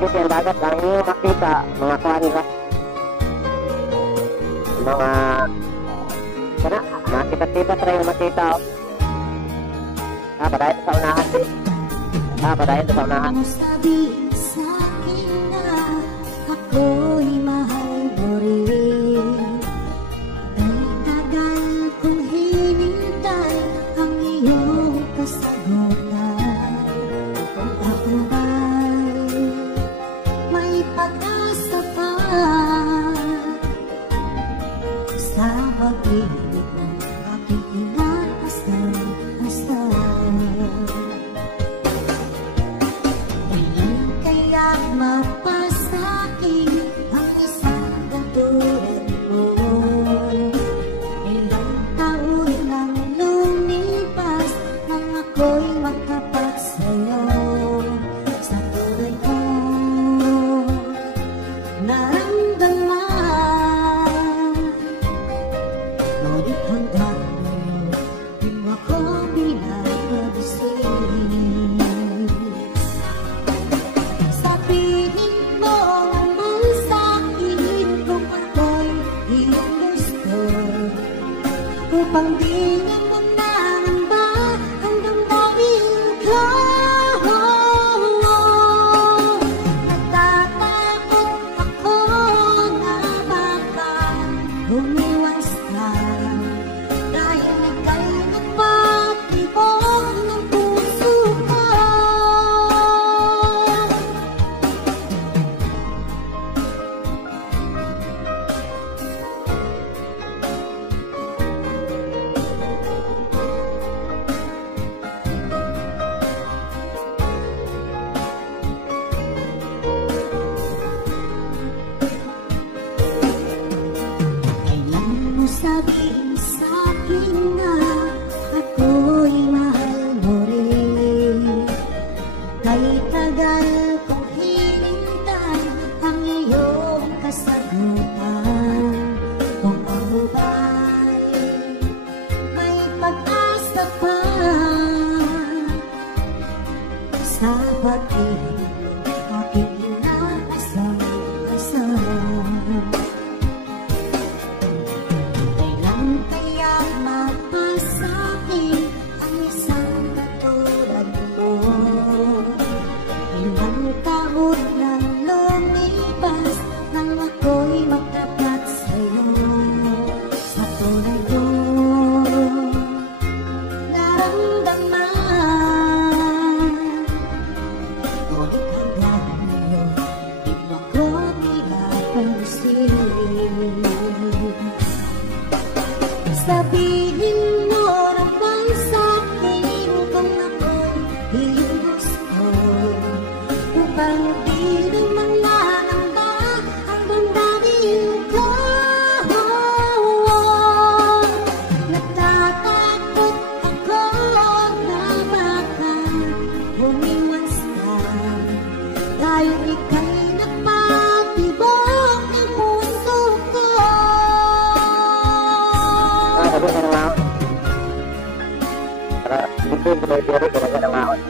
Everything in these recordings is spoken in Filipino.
kasi ang dagat lang yung makita, mga kuhan nila. Mga, sana, makita-kita tayo yung makita. Padayon sa unahan din. Padayon sa unahan. Ano sabi sa akin na ako'y mahal mo rin? Ay tagal kong hinintay ang iyong kasagutan. Kung ako ba'y may pag-asa pa sa pag-ibig ng aking inaasal. Kaya mapasakit ang isang katulad mo. Ilang taon nang lumipas nang ako'y magtapat sa'yo. Sa tulad ko naramdaman, ngunit hanggang ngayon di mo ako binababisin. Sabihin mo naman sa'kin kung ako'y iyong gusto, upang di na mananamba ang damdamin ko. Natatakot ako na baka umiwas ka, dahil ika'y nagpatibok ng puso ko. Kailan mo sabihin sa'kin na ako'y mahal mo rin? Kay tagal kong hinintay ang iyong kasagutan. Kung ako ba'y may pag-asa pa sa pag-ibig ng aking inaasal. Kailan kaya mapasakit ang isang katulad mo? Ilang taon nang lumipas nang ako'y magtapat sa'yo. Sa tunay ko naramdaman, ngunit hanggang ngayon di mo ako binapansin. Sabihin mo naman sa'kin kung ako'y iyong gusto, upang di naman nanamba ang damdamin ko. Natatakot ako na baka umiwas ka, dahil ika'y nagpatibok ng puso ko. Sabi ka ng maon. Para dito yung pinag-diri ka ng maon.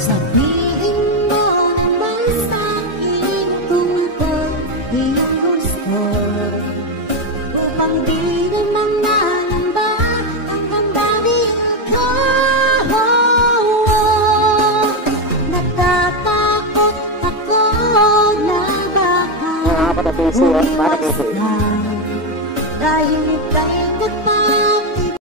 Sabihin mo naman sa'kin kung ako'y iyong gusto, upang di naman nanamba ang damdamin ko. Natatakot ako na baka umiwas ka, dahil ika'y nagpapalala.